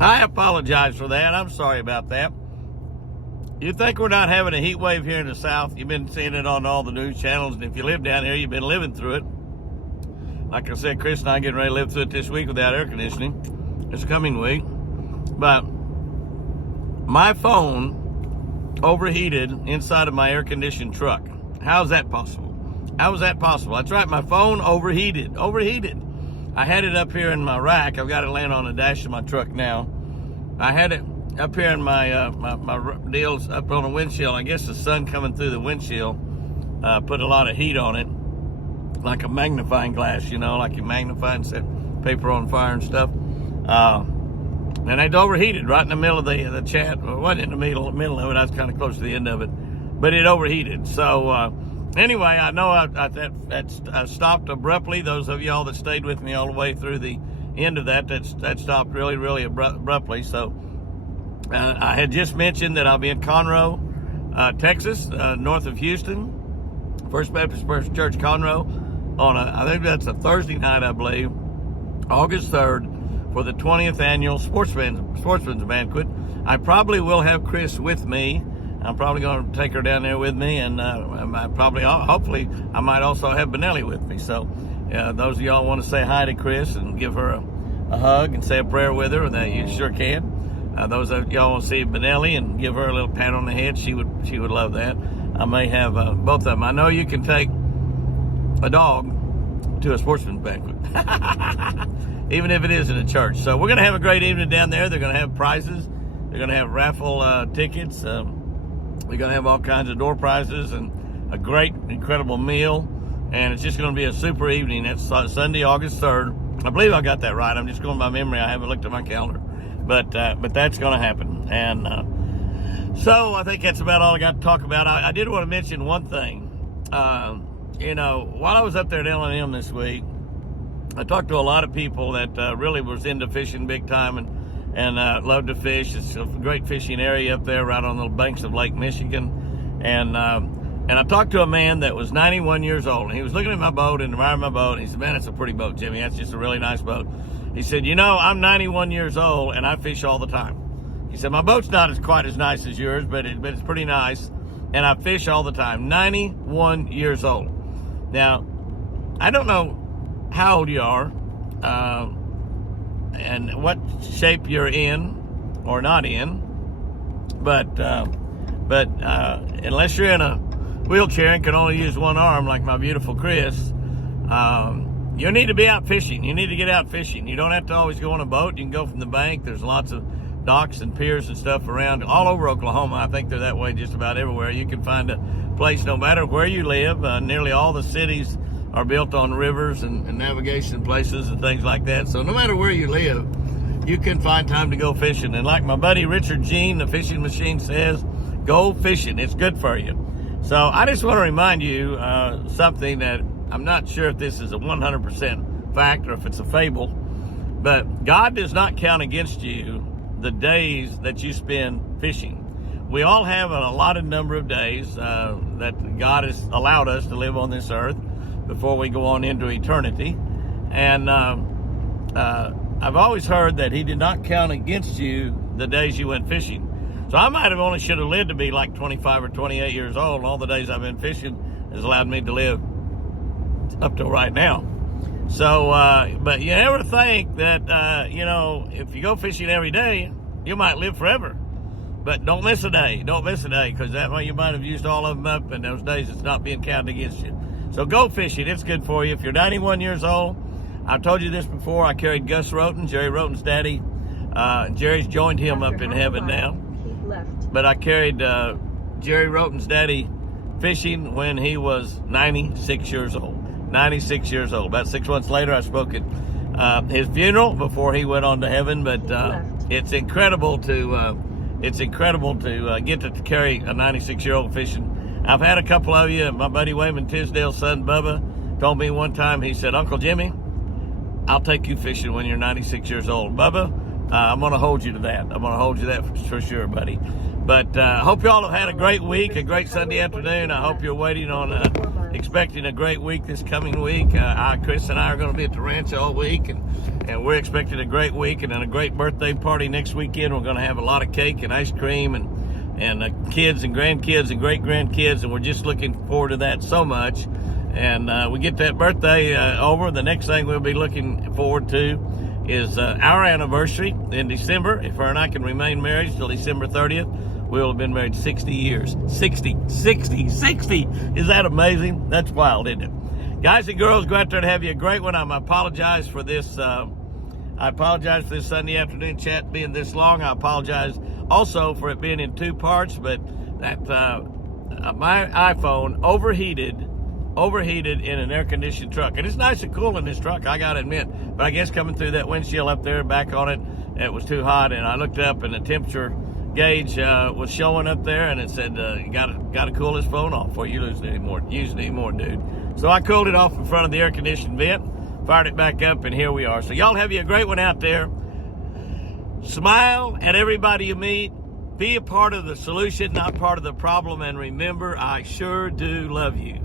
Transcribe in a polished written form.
I apologize for that. I'm sorry about that. You think we're not having a heat wave here in the South? You've been seeing it on all the news channels, and if you live down here, you've been living through it. Like I said, Chris and I are getting ready to live through it this week without air conditioning, this coming week. But my phone overheated inside of my air-conditioned truck. How is that possible? How is that possible? That's right, my phone overheated. I had it up here in my rack. I've got it laying on the dash of my truck now. I had it up here in my my deals up on the windshield. I guess the sun coming through the windshield put a lot of heat on it, like a magnifying glass, you know, like you magnify and set paper on fire and stuff. And it overheated right in the middle of the chat. Well, it wasn't in the middle of it. I was kind of close to the end of it, but it overheated. So anyway, I know that stopped abruptly. Those of y'all that stayed with me all the way through the end of that stopped really, really abruptly. So I had just mentioned that I'll be in Conroe, Texas, north of Houston, First Baptist Church Conroe, on I think that's a Thursday night, I believe, August 3rd, for the 20th annual Sportsman's Banquet. I probably will have Chris with me. I'm probably going to take her down there with me, and hopefully, I might also have Benelli with me. So, those of y'all want to say hi to Chris and give her a hug and say a prayer with her, that you sure can. Those of y'all want to see Benelli and give her a little pat on the head, she would love that. I may have both of them. I know you can take a dog to a sportsman's banquet, even if it is in a church. So we're going to have a great evening down there. They're going to have prizes. They're going to have raffle tickets. They're going to have all kinds of door prizes and a great, incredible meal. And it's just going to be a super evening. It's Sunday, August 3rd. I believe I got that right. I'm just going by memory. I haven't looked at my calendar. But that's going to happen. And so I think that's about all I got to talk about. I did want to mention one thing. While I was up there at L&M this week, I talked to a lot of people that really was into fishing big time and loved to fish. It's a great fishing area up there right on the banks of Lake Michigan. And I talked to a man that was 91 years old, and he was looking at my boat and admiring my boat. And he said, "Man, it's a pretty boat, Jimmy. That's just a really nice boat." He said, "I'm 91 years old, and I fish all the time." He said, "My boat's not quite as nice as yours, but it's pretty nice, and I fish all the time." 91 years old. Now, I don't know how old you are and what shape you're in or not in, but unless you're in a wheelchair and can only use one arm like my beautiful Chris, you need to be out fishing. You need to get out fishing. You don't have to always go on a boat. You can go from the bank. There's lots of docks and piers and stuff around all over Oklahoma. I think they're that way just about everywhere. You can find a place no matter where you live. Nearly all the cities are built on rivers and navigation places and things like that. So no matter where you live, you can find time to go fishing. And like my buddy Richard Jean, the fishing machine, says, go fishing. It's good for you. So I just want to remind you something that I'm not sure if this is a 100% fact or if it's a fable, but God does not count against you the days that you spend fishing. We all have a allotted number of days that God has allowed us to live on this earth before we go on into eternity. And I've always heard that he did not count against you the days you went fishing. So I might have only should have lived to be like 25 or 28 years old. And all the days I've been fishing has allowed me to live up till right now. So, but you never think that, if you go fishing every day, you might live forever. But don't miss a day. Don't miss a day, because that way you might have used all of them up, and those days it's not being counted against you. So go fishing. It's good for you. If you're 91 years old, I've told you this before, I carried Gus Roten, Jerry Roten's daddy. Jerry's joined him up in heaven now. But I carried Jerry Roten's daddy fishing when he was 96 years old. 96 years old. About 6 months later, I spoke at his funeral before he went on to heaven. But it's incredible to get to carry a 96-year-old fishing. I've had a couple of you. My buddy Wayman Tisdale's son, Bubba, told me one time, he said, "Uncle Jimmy, I'll take you fishing when you're 96 years old." Bubba, I'm going to hold you to that. I'm going to hold you to that for sure, buddy. But I hope you all have had a great week, a great Sunday afternoon. I hope you're waiting on, expecting a great week this coming week. Chris and I are going to be at the ranch all week, and And we're expecting a great week and then a great birthday party next weekend. We're going to have a lot of cake and ice cream and kids and grandkids and great-grandkids, and we're just looking forward to that so much. And we get that birthday over. The next thing we'll be looking forward to is our anniversary in December. If her and I can remain married till December 30th, we'll have been married 60 years. 60. Is that amazing? That's wild, isn't it? Guys and girls, go out there and have you a great one. I apologize for this. I apologize for this Sunday afternoon chat being this long. I apologize also for it being in two parts, but that my iPhone overheated in an air-conditioned truck. And it's nice and cool in this truck, I gotta admit. But I guess coming through that windshield up there, back on it, it was too hot. And I looked up and the temperature gauge was showing up there, and it said, you gotta cool this phone off before you use it anymore, dude. So I cooled it off in front of the air-conditioned vent, fired it back up, and here we are. So y'all have you a great one out there. Smile at everybody you meet. Be a part of the solution, not part of the problem. And remember, I sure do love you.